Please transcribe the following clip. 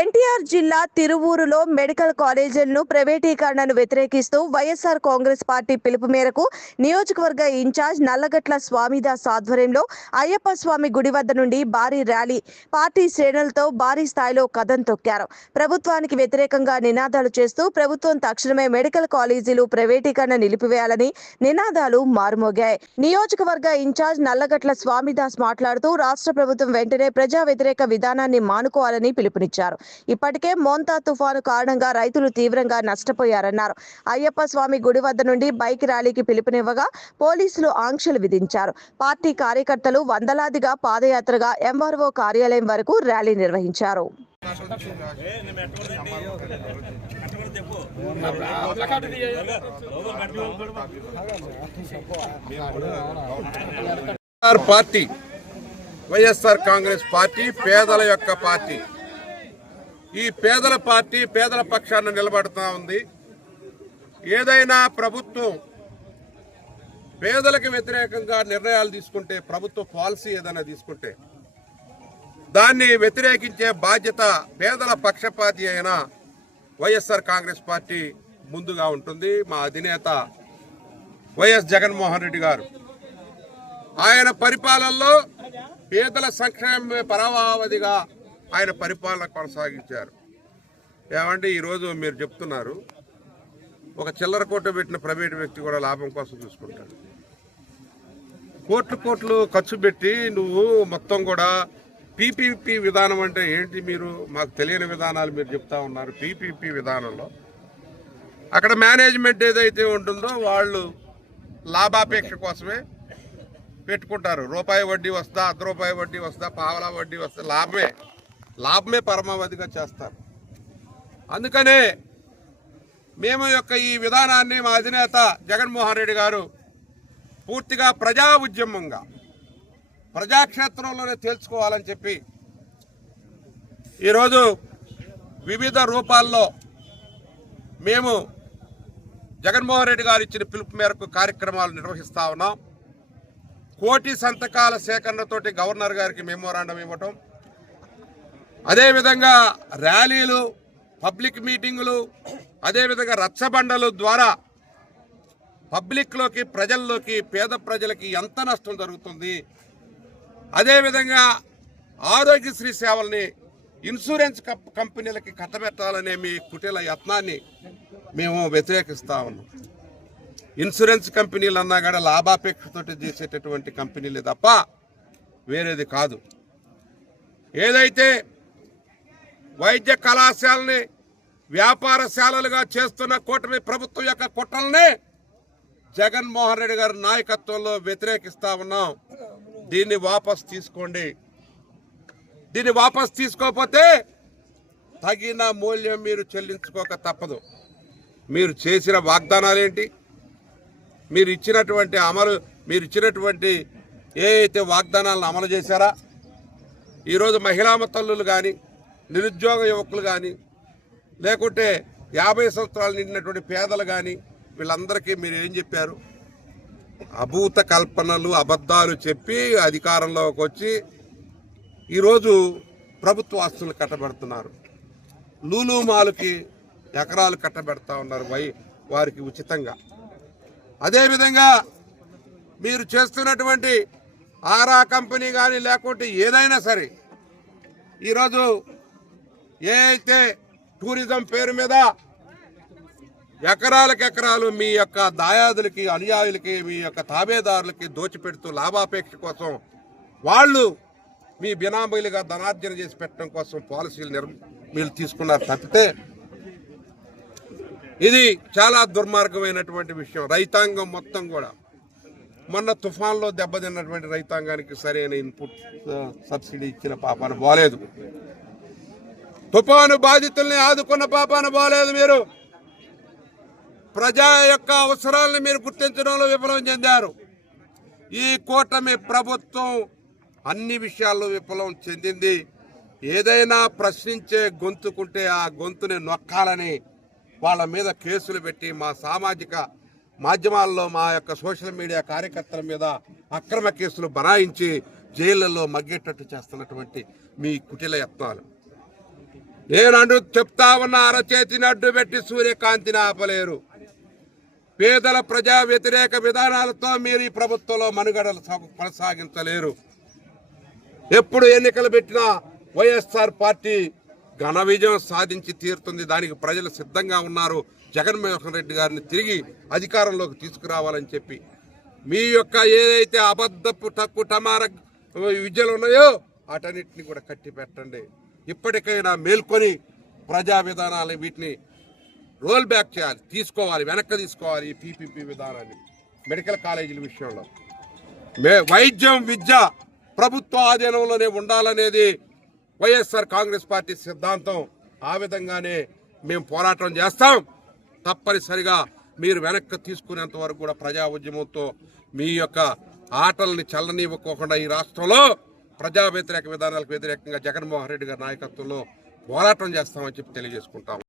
ఎన్టీఆర్ జిల్లా తిరువూరులో మెడికల్ కాలేజీలను ప్రైవేటీకరణను వ్యతిరేకిస్తూ వైఎస్ఆర్ కాంగ్రెస్ పార్టీ పిలుపు మేరకు నియోజకవర్గ ఇన్ఛార్జ్ నల్లగట్ల స్వామిదాస్ ఆధ్వర్యంలో అయ్యప్ప స్వామి గుడి వద్ద నుండి భారీ ర్యాలీ. పార్టీ శ్రేణులతో భారీ స్థాయిలో కథం తొక్కారు. ప్రభుత్వానికి వ్యతిరేకంగా నినాదాలు చేస్తూ ప్రభుత్వం తక్షణమే మెడికల్ కాలేజీలు ప్రైవేటీకరణ నిలిపివేయాలని నినాదాలు మారుమోగాయి. నియోజకవర్గ ఇన్ఛార్జ్ నల్లగట్ల స్వామిదాస్ మాట్లాడుతూ రాష్ట్ర ప్రభుత్వం వెంటనే ప్రజా వ్యతిరేక విధానాన్ని మానుకోవాలని పిలుపునిచ్చారు. ఇప్పటికే మోంతా తుఫాను కారణంగా రైతులు తీవ్రంగా నష్టపోయారన్నారు. అయ్యప్ప స్వామి గుడి వద్ద నుండి బైక్ ర్యాలీకి పిలుపునివ్వగా పోలీసులు ఆంక్షలు విధించారు. పార్టీ కార్యకర్తలు వందలాదిగా పాదయాత్రగా ఎంఆర్ఓ కార్యాలయం వరకు ర్యాలీ నిర్వహించారు. పార్టీ వైఎస్ఆర్ కాంగ్రెస్ పార్టీ పేదల యొక్క పార్టీ. ఈ పేదల పార్టీ పేదల పక్షాన నిలబడుతూ ఉంది. ఏదైనా ప్రభుత్వం పేదలకు వ్యతిరేకంగా నిర్ణయాలు తీసుకుంటే ప్రభుత్వ పాలసీ ఏదైనా తీసుకుంటే దాన్ని వ్యతిరేకించే బాధ్యత పేదల పక్షపాతి అయిన వైఎస్ఆర్ కాంగ్రెస్ పార్టీ ముందుగా ఉంటుంది. మా అధినేత వైఎస్ జగన్మోహన్ రెడ్డి గారు. ఆయన పరిపాలనలో పేదల సంక్షేమ పరమావధిగా ఆయన పరిపాలన కొనసాగించారు. ఏమంటే ఈరోజు మీరు చెప్తున్నారు ఒక చిల్లర కోట పెట్టిన ప్రైవేట్ వ్యక్తి కూడా లాభం కోసం చూసుకుంటాడు. కోట్లు కోట్లు ఖర్చు పెట్టి నువ్వు మొత్తం కూడా పీపీపీ విధానం అంటే ఏంటి మీరు? మాకు తెలియని విధానాలు మీరు చెప్తా ఉన్నారు పీపీపీ విధానంలో. అక్కడ మేనేజ్మెంట్ ఏదైతే ఉంటుందో వాళ్ళు లాభాపేక్ష కోసమే పెట్టుకుంటారు. రూపాయి వడ్డీ వస్తా అర్ధ రూపాయి వడ్డీ వస్తా పావలా వడ్డీ వస్తా లాభమే. లాభమే పరమావధిగా చేస్తారు. అందుకనే మేము యొక్క ఈ విధానాన్ని మా అధినేత జగన్మోహన్ రెడ్డి గారు పూర్తిగా ప్రజా ఉద్యమంగా ప్రజాక్షేత్రంలోనే తేల్చుకోవాలని చెప్పి ఈరోజు వివిధ రూపాల్లో మేము జగన్మోహన్ రెడ్డి గారు ఇచ్చిన పిలుపు మేరకు కార్యక్రమాలు నిర్వహిస్తా ఉన్నాం. కోటి సంతకాల సేకరణతోటి గవర్నర్ గారికి మెమోరాండం ఇవ్వటం అదేవిధంగా ర్యాలీలు పబ్లిక్ మీటింగులు అదేవిధంగా రచ్చబండలు ద్వారా పబ్లిక్లోకి ప్రజల్లోకి పేద ప్రజలకి ఎంత నష్టం జరుగుతుంది? అదేవిధంగా ఆరోగ్యశ్రీ సేవల్ని ఇన్సూరెన్స్ కప్ కంపెనీలకి కట్టబెట్టాలనే మీ కుటీల యత్నాన్ని మేము వ్యతిరేకిస్తా ఉన్నాం. ఇన్సూరెన్స్ కంపెనీలు అన్నా కూడా లాభాపేక్షతోటి చేసేటటువంటి కంపెనీలే తప్ప వేరేది కాదు. ఏదైతే వైద్య కళాశాలని వ్యాపారశాలలుగా చేస్తున్న కూటమి ప్రభుత్వం యొక్క కుట్రల్ని జగన్మోహన్ రెడ్డి గారి నాయకత్వంలో వ్యతిరేకిస్తా ఉన్నాం. దీన్ని వాపస్ తీసుకోండి. దీన్ని వాపస్ తీసుకోకపోతే తగిన మూల్యం మీరు చెల్లించుకోక తప్పదు. మీరు చేసిన వాగ్దానాలేంటి? మీరు ఇచ్చినటువంటి అమలు మీరు ఇచ్చినటువంటి ఏ అయితే వాగ్దానాలను అమలు చేశారా? ఈరోజు మహిళా తల్లులు కానీ నిరుద్యోగ యువకులు కానీ లేకుంటే యాభై సంవత్సరాలు నిండినటువంటి పేదలు కానీ వీళ్ళందరికీ మీరు ఏం చెప్పారు? అభూత కల్పనలు అబద్ధాలు చెప్పి అధికారంలోకి వచ్చి ఈరోజు ప్రభుత్వ ఆస్తులు కట్టబెడుతున్నారు. లూలుమాలకి ఎకరాలు కట్టబెడతా ఉన్నారు వై వారికి ఉచితంగా. అదేవిధంగా మీరు చేస్తున్నటువంటి ఆరా కంపెనీ కానీ లేకుంటే ఏదైనా సరే ఈరోజు ఏ అయితే టూరిజం పేరు మీద ఎకరాలకు ఎకరాలు మీ యొక్క దాయాదులకి అనుయాయులకి మీ యొక్క తాబేదారులకి దోచిపెడుతూ లాభాపేక్ష కోసం వాళ్ళు మీ బినామీలుగా ధనార్జన చేసి పెట్టడం కోసం పాలసీలు నిర్ మీరు తీసుకున్నారు తప్పితే ఇది చాలా దుర్మార్గమైనటువంటి విషయం. రైతాంగం మొత్తం కూడా మొన్న తుఫాన్లో దెబ్బతిన్నటువంటి రైతాంగానికి సరైన ఇన్పుట్ సబ్సిడీ ఇచ్చిన పాపాన బాలేదు తుఫాను బాధితుల్ని ఆదుకున్న పాపాన బాలేదు మీరు. ప్రజా యొక్క అవసరాలను మీరు గుర్తించడంలో విఫలం చెందారు. ఈ కూటమి ప్రభుత్వం అన్ని విషయాల్లో విఫలం చెందింది. ఏదైనా ప్రశ్నించే గొంతుకుంటే ఆ గొంతుని నొక్కాలని వాళ్ళ మీద కేసులు పెట్టి మా సామాజిక మాధ్యమాల్లో మా యొక్క సోషల్ మీడియా కార్యకర్తల మీద అక్రమ కేసులు బనాయించి జైళ్ళలో మగ్గేటట్టు చేస్తున్నటువంటి మీ కుటిల యత్నాలు. నేను అంటూ చెప్తా ఉన్న అరచేతిని అడ్డు పెట్టి సూర్యకాంతిని ఆపలేరు. పేదల ప్రజా వ్యతిరేక విధానాలతో మీరు ఈ ప్రభుత్వంలో మనుగడలు కొనసాగించలేరు. ఎప్పుడు ఎన్నికలు పెట్టినా వైఎస్ఆర్ పార్టీ ఘన విజయం సాధించి తీరుతుంది. దానికి ప్రజలు సిద్ధంగా ఉన్నారు. జగన్మోహన్ రెడ్డి గారిని తిరిగి అధికారంలోకి తీసుకురావాలని చెప్పి. మీ యొక్క ఏదైతే అబద్ధపు తక్కువ టమార విద్యలు ఉన్నాయో అటన్నిటిని కూడా కట్టి పెట్టండి ఇప్పటికైనా మేల్కొని ప్రజా విధానాలు వీటిని రోల్ బ్యాక్ చేయాలి తీసుకోవాలి వెనక్కి తీసుకోవాలి ఈ పీపీపీ విధానాన్ని మెడికల్ కాలేజీల విషయంలో. మే వైద్యం విద్య ప్రభుత్వ ఆధీనంలోనే ఉండాలనేది వైఎస్ఆర్ కాంగ్రెస్ పార్టీ సిద్ధాంతం. ఆ విధంగానే మేము పోరాటం చేస్తాం. తప్పనిసరిగా మీరు వెనక్కి తీసుకునేంత వరకు కూడా ప్రజా ఉద్యమంతో మీ యొక్క ఆటల్ని చల్లనివ్వకోకుండా ఈ రాష్ట్రంలో ప్రజా వ్యతిరేక విధానాలకు వ్యతిరేకంగా జగన్మోహన్ రెడ్డి గారి నాయకత్వంలో పోరాటం చేస్తామని చెప్పి తెలియజేసుకుంటాం.